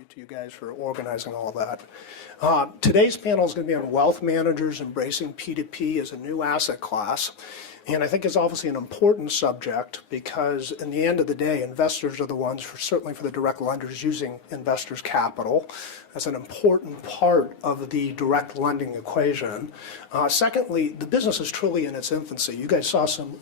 you to you guys for organizing all that. Today's panel is going to be on wealth managers embracing P2P as a new asset class. And I think it's obviously an important subject because in the end of the day, investors are the ones, certainly for the direct lenders, using investors' capital as an important part of the direct lending equation. Secondly, the business is truly in its infancy. You guys saw some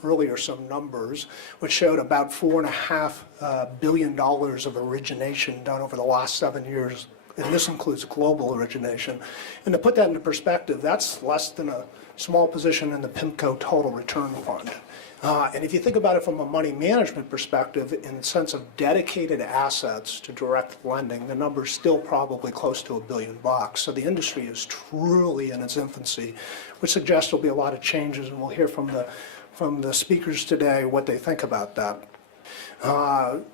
numbers which showed about $4.5 billion of origination done over the last 7 years, and this includes global origination. And to put that into perspective, that's less than a small position in the PIMCO Total Return Fund. And if you think about it from a money management perspective, in the sense of dedicated assets to direct lending, the number's still probably close to $1 billion. So the industry is truly in its infancy, which suggests there'll be a lot of changes, and we'll hear from the speakers today what they think about that.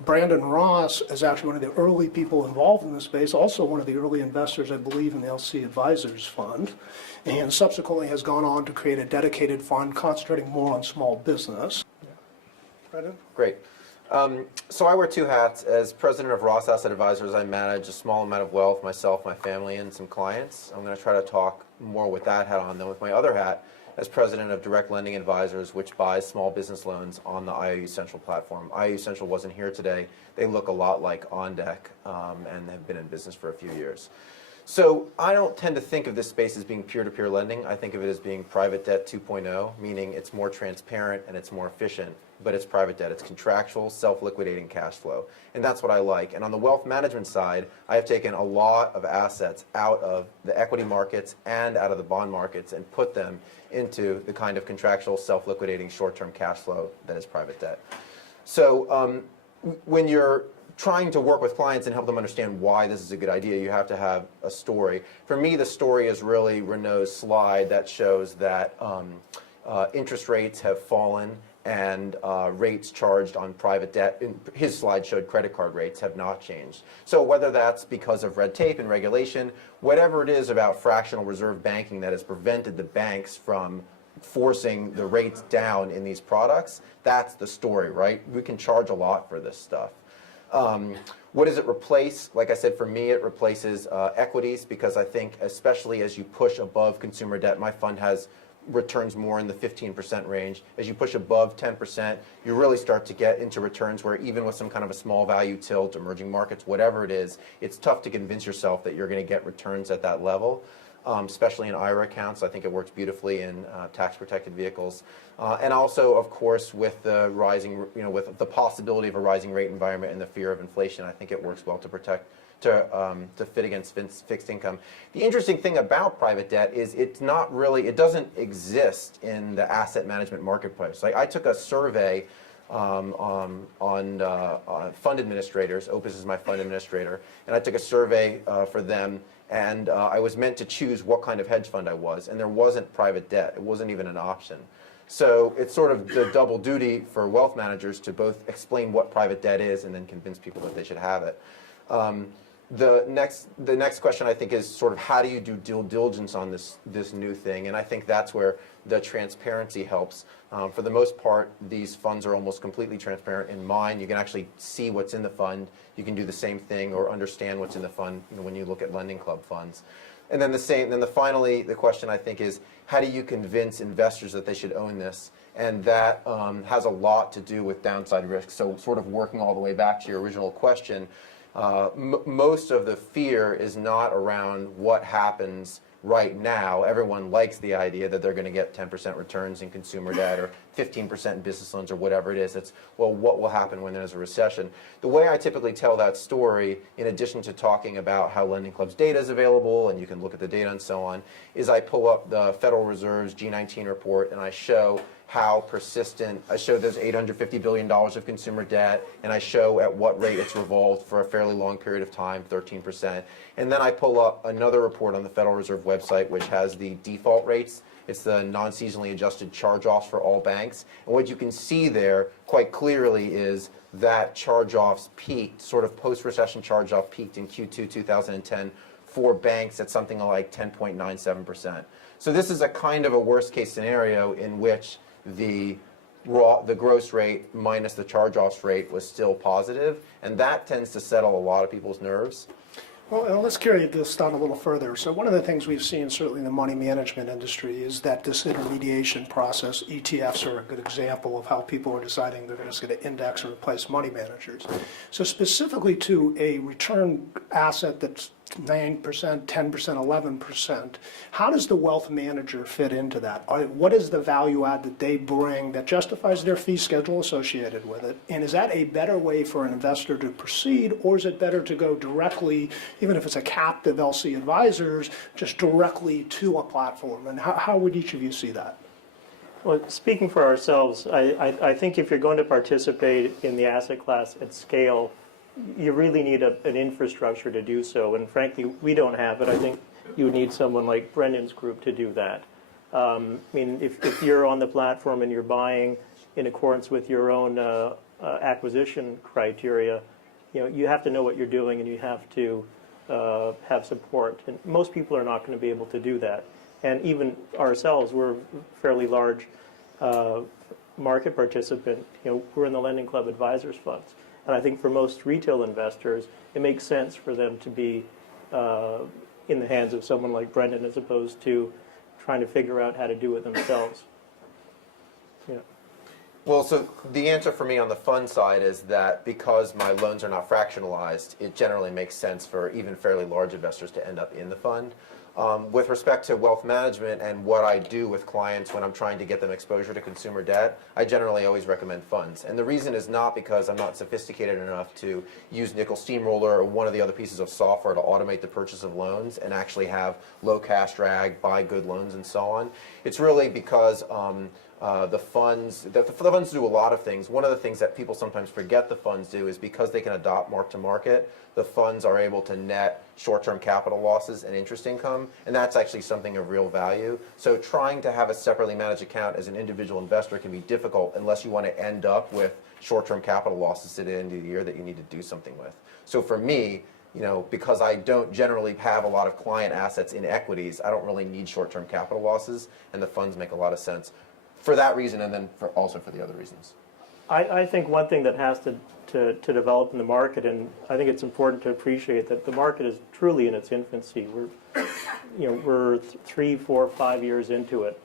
Brandon Ross is actually one of the early people involved in this space, also one of the early investors, I believe, in the LC Advisors Fund, and subsequently has gone on to create a dedicated fund concentrating more on small business. Brandon? Great. So I wear two hats. As president of Ross Asset Advisors, I manage a small amount of wealth, myself, my family, and some clients. I'm going to try to talk more with that hat on than with my other hat as president of Direct Lending Advisors, which buys small business loans on the IOU Central platform. IOU Central wasn't here today. They look a lot like OnDeck and have been in business for a few years. So I don't tend to think of this space as being peer-to-peer lending. I think of it as being private debt 2.0, meaning it's more transparent and it's more efficient, but it's private debt. It's contractual, self-liquidating cash flow, and that's what I like. And on the wealth management side, I have taken a lot of assets out of the equity markets and out of the bond markets and put them into the kind of contractual, self-liquidating short-term cash flow that is private debt. So when you're trying to work with clients and help them understand why this is a good idea, you have to have a story. For me, the story is really Renault's slide that shows that interest rates have fallen and rates charged on private debt. His slide showed credit card rates have not changed. So whether that's because of red tape and regulation, whatever it is about fractional reserve banking that has prevented the banks from forcing the rates down in these products, that's the story, right? We can charge a lot for this stuff. What does it replace? Like I said, for me, it replaces equities, because I think especially as you push above consumer debt, my fund has returns more in the 15% range. As you push above 10%, you really start to get into returns where even with some kind of a small value tilt, emerging markets, whatever it is, it's tough to convince yourself that you're going to get returns at that level. Especially in IRA accounts. I think it works beautifully in tax-protected vehicles. And also, of course, with the rising, with the possibility of a rising rate environment and the fear of inflation, I think it works well to protect, to fit against fixed income. The interesting thing about private debt is it's not really, it doesn't exist in the asset management marketplace. Like, I took a survey on fund administrators. Opus is my fund administrator, and I took a survey for them. And I was meant to choose what kind of hedge fund I was, and there wasn't private debt. It wasn't even an option. So it's sort of the double duty for wealth managers to both explain what private debt is and then convince people that they should have it. The next question, I think, is sort of how do you do due diligence on this new thing? And I think that's where the transparency helps. For the most part, these funds are almost completely transparent. In mine, you can actually see what's in the fund. You can do the same thing or understand what's in the fund when you look at lending club funds. And then finally, the question, I think, is how do you convince investors that they should own this? And that has a lot to do with downside risk. So sort of working all the way back to your original question, most of the fear is not around what happens right now. Everyone likes the idea that they're going to get 10% returns in consumer debt or 15% in business loans or whatever it is. It's, well, what will happen when there's a recession? The way I typically tell that story, in addition to talking about how Lending Club's data is available, and you can look at the data and so on, is I pull up the Federal Reserve's G19 report and I show how persistent, I show there's $850 billion of consumer debt, and I show at what rate it's revolved for a fairly long period of time, 13%. And then I pull up another report on the Federal Reserve website which has the default rates. It's the non-seasonally adjusted charge-offs for all banks. And what you can see there quite clearly is that charge-offs peaked, sort of post-recession charge-off peaked in Q2 2010 for banks at something like 10.97%. So this is a kind of a worst-case scenario in which the gross rate minus the charge-offs rate was still positive, and that tends to settle a lot of people's nerves. Well, and let's carry this down a little further. So one of the things we've seen, certainly in the money management industry, is that disintermediation process. ETFs are a good example of how people are deciding they're just going to index or replace money managers. So specifically to a return asset that's 9%, 10%, 11%, how does the wealth manager fit into that? What is the value add that they bring that justifies their fee schedule associated with it? And is that a better way for an investor to proceed, or is it better to go directly, even if it's a captive LC advisors, just directly to a platform? And how would each of you see that? Well, speaking for ourselves, I think if you're going to participate in the asset class at scale, you really need an infrastructure to do so. And frankly, we don't have it. I think you would need someone like Brendan's group to do that. I mean, if you're on the platform and you're buying in accordance with your own acquisition criteria, you have to know what you're doing, and you have to have support. And most people are not going to be able to do that. And even ourselves, we're a fairly large market participant. We're in the Lending Club Advisors Funds. And I think for most retail investors, it makes sense for them to be in the hands of someone like Brendan, as opposed to trying to figure out how to do it themselves. Yeah. Well, so the answer for me on the fund side is that because my loans are not fractionalized, it generally makes sense for even fairly large investors to end up in the fund. With respect to wealth management and what I do with clients when I'm trying to get them exposure to consumer debt, I generally always recommend funds. And the reason is not because I'm not sophisticated enough to use Nickel Steamroller or one of the other pieces of software to automate the purchase of loans and actually have low cash drag, buy good loans, and so on. It's really because the funds do a lot of things. One of the things that people sometimes forget the funds do is because they can adopt mark to market, the funds are able to net short-term capital losses and interest income, and that's actually something of real value. So trying to have a separately managed account as an individual investor can be difficult unless you want to end up with short-term capital losses at the end of the year that you need to do something with. So for me, because I don't generally have a lot of client assets in equities, I don't really need short-term capital losses, and the funds make a lot of sense for that reason, and then also for the other reasons. I think one thing that has to develop in the market, and I think it's important to appreciate that the market is truly in its infancy. We're 3, 4, 5 years into it.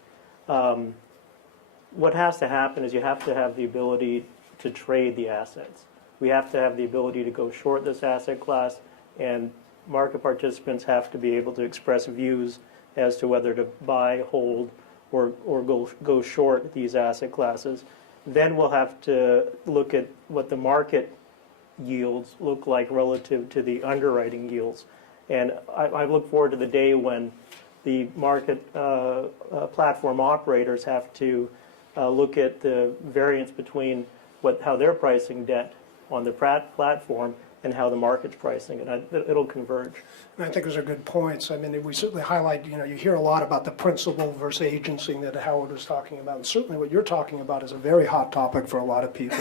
What has to happen is you have to have the ability to trade the assets. We have to have the ability to go short this asset class, and market participants have to be able to express views as to whether to buy, hold, or go short these asset classes. Then we'll have to look at what the market yields look like relative to the underwriting yields. And I look forward to the day when the market platform operators have to look at the variance between how they're pricing debt on the platform and how the market's pricing it. It'll converge. And I think those are good points. I mean, we certainly highlight, you hear a lot about the principal versus agency that Howard was talking about. And certainly what you're talking about is a very hot topic for a lot of people,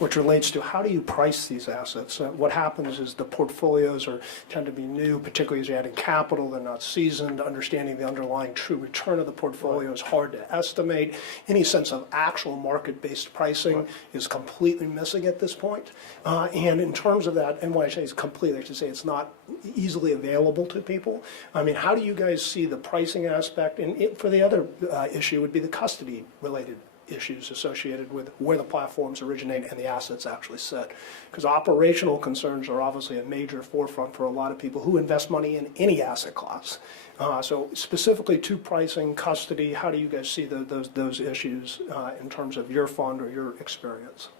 which relates to how do you price these assets? What happens is the portfolios tend to be new, particularly as you're adding capital. They're not seasoned. Understanding the underlying true return of the portfolio is hard to estimate. Any sense of actual market-based pricing is completely missing at this point. And in terms of that, and when I say it's completely, I should say it's not easily available to people. I mean, how do you guys see the pricing aspect? And for the other issue would be the custody-related issues associated with where the platforms originate and the assets actually sit. Because operational concerns are obviously a major forefront for a lot of people who invest money in any asset class. So specifically to pricing, custody, how do you guys see those issues in terms of your fund or your experience?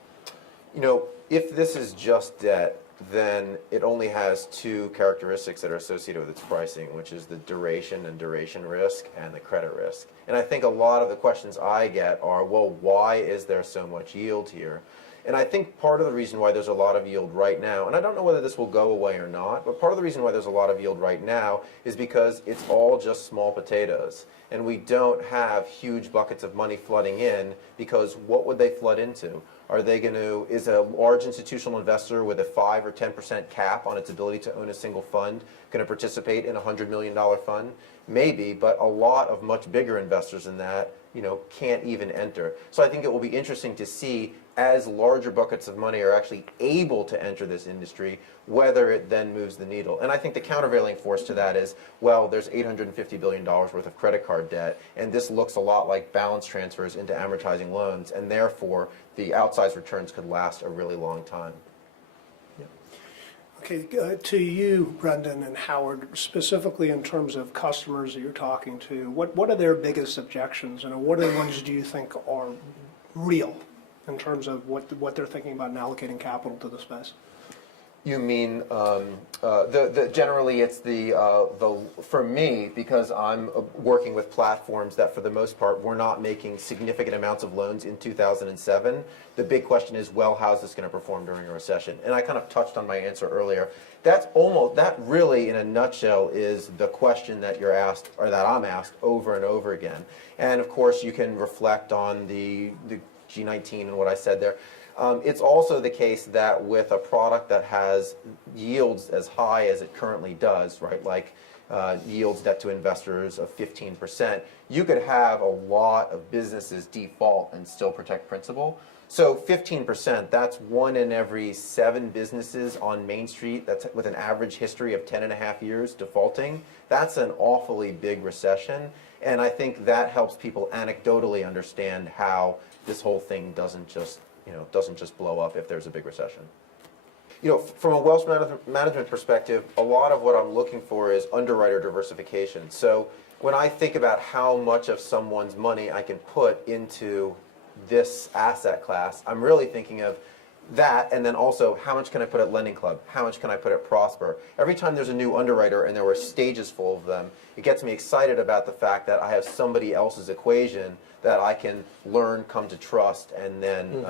If this is just debt, then it only has two characteristics that are associated with its pricing, which is the duration and duration risk and the credit risk. And I think a lot of the questions I get are, well, why is there so much yield here? And I think part of the reason why there's a lot of yield right now, and I don't know whether this will go away or not, but part of the reason why there's a lot of yield right now is because it's all just small potatoes. And we don't have huge buckets of money flooding in, because what would they flood into? Are they going to, is a large institutional investor with a 5 or 10% cap on its ability to own a single fund going to participate in a $100 million fund? Maybe, but a lot of much bigger investors than that, can't even enter. So I think it will be interesting to see, as larger buckets of money are actually able to enter this industry, whether it then moves the needle. And I think the countervailing force to that is, well, there's $850 billion worth of credit card debt, and this looks a lot like balance transfers into amortizing loans, and therefore the outsized returns could last a really long time. Okay, to you, Brendan and Howard, specifically in terms of customers that you're talking to, what are their biggest objections, and what are the ones do you think are real in terms of what they're thinking about in allocating capital to the space? You mean generally it's the for me, because I'm working with platforms that for the most part were not making significant amounts of loans in 2007. The big question is, well, how's this going to perform during a recession? And I kind of touched on my answer earlier. That really in a nutshell is the question that you're asked, or that I'm asked over and over again. And of course you can reflect on the G19 and what I said there. It's also the case that with a product that has yields as high as it currently does, right, like yields debt to investors of 15%, you could have a lot of businesses default and still protect principal. So 15%, that's 1 in every 7 businesses on Main Street that's with an average history of 10.5 years defaulting. That's an awfully big recession, and I think that helps people anecdotally understand how this whole thing doesn't just blow up if there's a big recession. From a wealth management perspective, a lot of what I'm looking for is underwriter diversification. So when I think about how much of someone's money I can put into this asset class, I'm really thinking of that, and then also how much can I put at Lending Club? How much can I put at Prosper? Every time there's a new underwriter, and there were stages full of them, it gets me excited about the fact that I have somebody else's equation that I can learn, come to trust, and then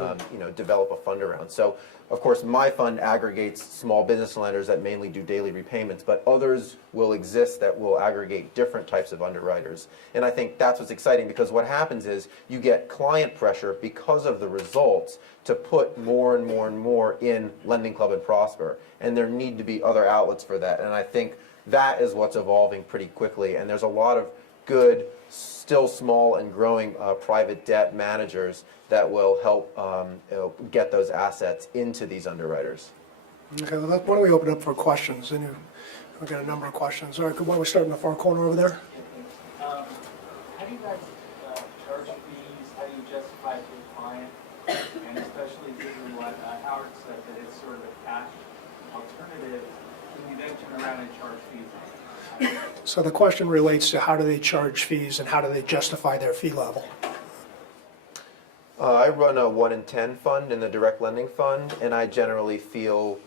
develop a fund around. So, of course, my fund aggregates small business lenders that mainly do daily repayments, but others will exist that will aggregate different types of underwriters. And I think that's what's exciting, because what happens is you get client pressure because of the results to put more and more and more in Lending Club and Prosper. And there need to be other outlets for that. And I think that is what's evolving pretty quickly. And there's a lot of good, still small and growing private debt managers that will help get those assets into these underwriters. Okay, well, why don't we open up for questions? And we've got a number of questions. All right, why don't we start in the far corner over there? How do you guys charge fees? How do you justify it to the client? And especially given what Howard said, that it's sort of a cash alternative, can you then turn around and charge fees on it? So the question relates to how do they charge fees and how do they justify their fee level? I run a 1 in 10 fund in the direct lending fund, and I generally feel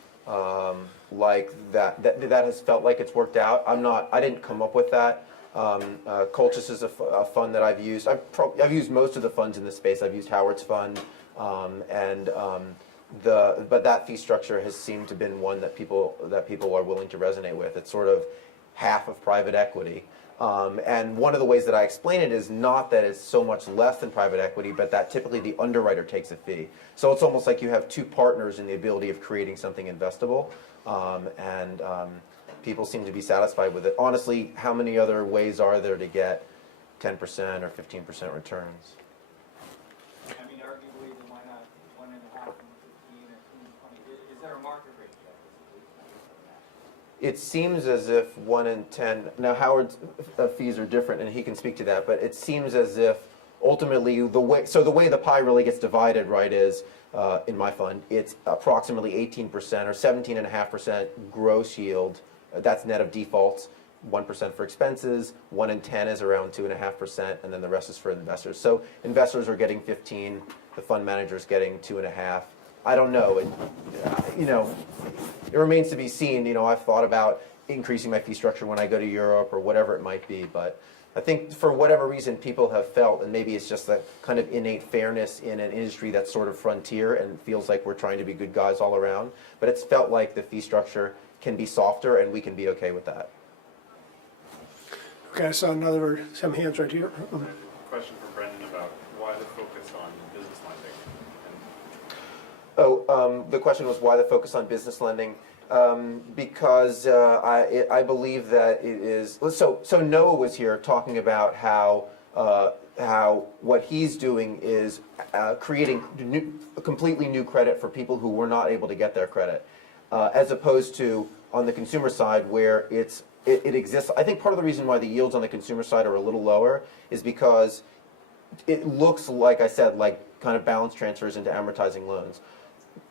like that has felt like it's worked out. I didn't come up with that. Colchis is a fund that I've used. I've used most of the funds in this space. I've used Howard's fund, but that fee structure has seemed to have been one that people are willing to resonate with. It's sort of half of private equity. And one of the ways that I explain it is not that it's so much less than private equity, but that typically the underwriter takes a fee. So it's almost like you have two partners in the ability of creating something investable, and people seem to be satisfied with it. Honestly, how many other ways are there to get 10% or 15% returns? I mean, arguably, then why not 1.5 and 15 or 2 and 20? Is there a market rate yet? It seems as if 1 in 10, now Howard's fees are different and he can speak to that, but it seems as if ultimately the way the pie really gets divided, right, is in my fund, it's approximately 18% or 17.5% gross yield. That's net of defaults, 1% for expenses, 1 in 10 is around 2.5%, and then the rest is for investors. So investors are getting 15, the fund manager is getting 2.5. I don't know. It remains to be seen. I've thought about increasing my fee structure when I go to Europe or whatever it might be, but I think for whatever reason people have felt, and maybe it's just that kind of innate fairness in an industry that's sort of frontier and feels like we're trying to be good guys all around, but it's felt like the fee structure can be softer and we can be okay with that. Okay, so some hands right here. Question for Brendan about why the focus on business lending. The question was why the focus on business lending? Because I believe that it is. So Noah was here talking about how what he's doing is creating a completely new credit for people who were not able to get their credit, as opposed to on the consumer side where it exists. I think part of the reason why the yields on the consumer side are a little lower is because it looks, like I said, like kind of balance transfers into amortizing loans.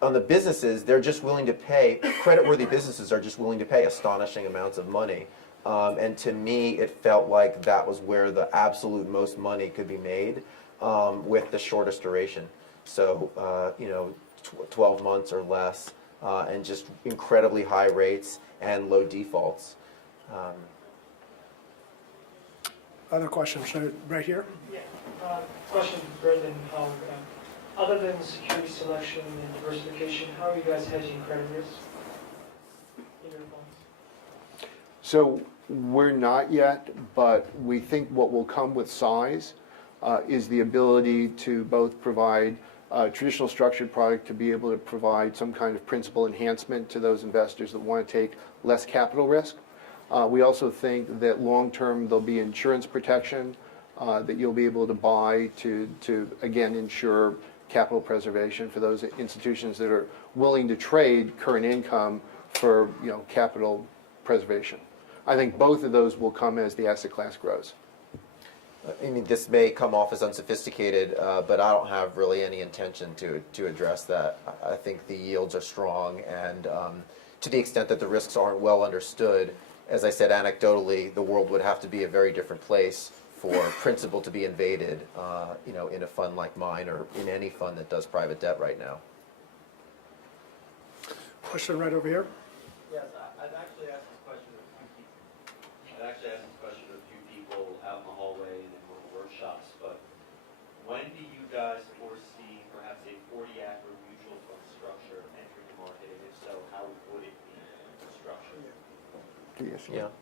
On the businesses, they're just willing to pay, creditworthy businesses are just willing to pay astonishing amounts of money. And to me, it felt like that was where the absolute most money could be made with the shortest duration. So, 12 months or less, and just incredibly high rates and low defaults. Other questions right here? Yeah. Question for Brendan. Other than security selection and diversification, how are you guys hedging credit risk in your funds? So we're not yet, but we think what will come with size is the ability to both provide traditional structured product to be able to provide some kind of principal enhancement to those investors that want to take less capital risk. We also think that long-term there'll be insurance protection that you'll be able to buy to again, ensure capital preservation for those institutions that are willing to trade current income for capital preservation. I think both of those will come as the asset class grows. I mean, this may come off as unsophisticated, but I don't have really any intention to address that. I think the yields are strong, and to the extent that the risks aren't well understood, as I said anecdotally, the world would have to be a very different place for principal to be invaded, in a fund like mine or in any fund that does private debt right now. Question right over here. Yes, I've actually asked this question of a few people. Out in the hallway and in one of the workshops, but when do you guys foresee perhaps a 40 Act or mutual fund structure entering the market, and if so, how would it be structured? Yeah.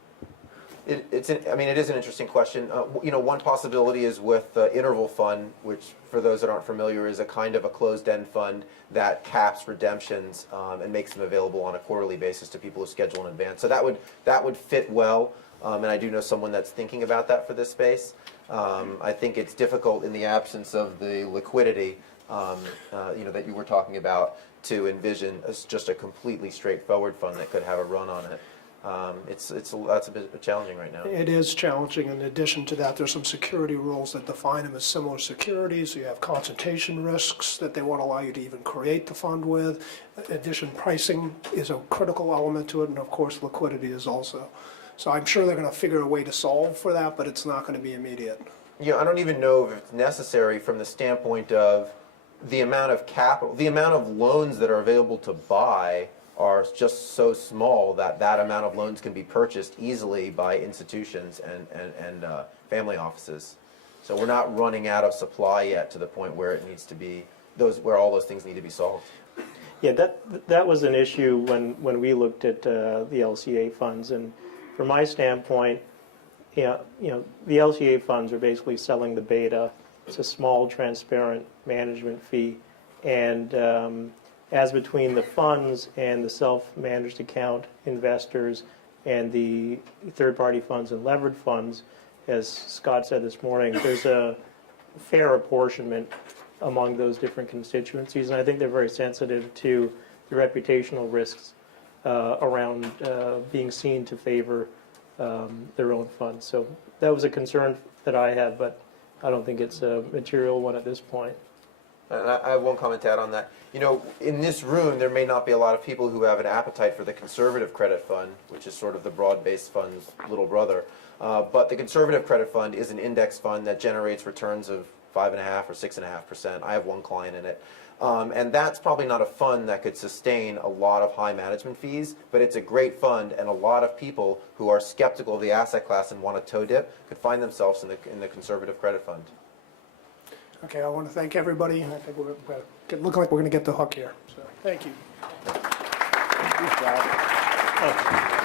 It is an interesting question. One possibility is with the interval fund, which for those that aren't familiar is a kind of a closed-end fund that caps redemptions and makes them available on a quarterly basis to people who schedule in advance. So that would fit well, and I do know someone that's thinking about that for this space. I think it's difficult in the absence of the liquidity, that you were talking about, to envision just a completely straightforward fund that could have a run on it. That's a bit challenging right now. It is challenging. In addition to that, there's some security rules that define them as similar securities. You have concentration risks that they won't allow you to even create the fund with. In addition, pricing is a critical element to it, and of course, liquidity is also. So I'm sure they're going to figure a way to solve for that, but it's not going to be immediate. Yeah, I don't even know if it's necessary from the standpoint of the amount of capital, the amount of loans that are available to buy are just so small that that amount of loans can be purchased easily by institutions and family offices. So we're not running out of supply yet to the point where it needs to be where all those things need to be solved. Yeah, that was an issue when we looked at the LCA funds, and from my standpoint, the LCA funds are basically selling the beta. It's a small, transparent management fee, and as between the funds and the self-managed account investors and the third-party funds and levered funds, as Scott said this morning, there's a fair apportionment among those different constituencies, and I think they're very sensitive to the reputational risks around being seen to favor their own funds. So that was a concern that I had, but I don't think it's a material one at this point. And I have one comment to add on that. In this room, there may not be a lot of people who have an appetite for the conservative credit fund, which is sort of the broad-based fund's little brother. But the conservative credit fund is an index fund that generates returns of 5.5% or 6.5%. I have one client in it. And that's probably not a fund that could sustain a lot of high management fees, but it's a great fund, and a lot of people who are skeptical of the asset class and want to toe dip could find themselves in the conservative credit fund. Okay, I want to thank everybody. I think we're looking like we're going to get the hook here. So, thank you. Good job.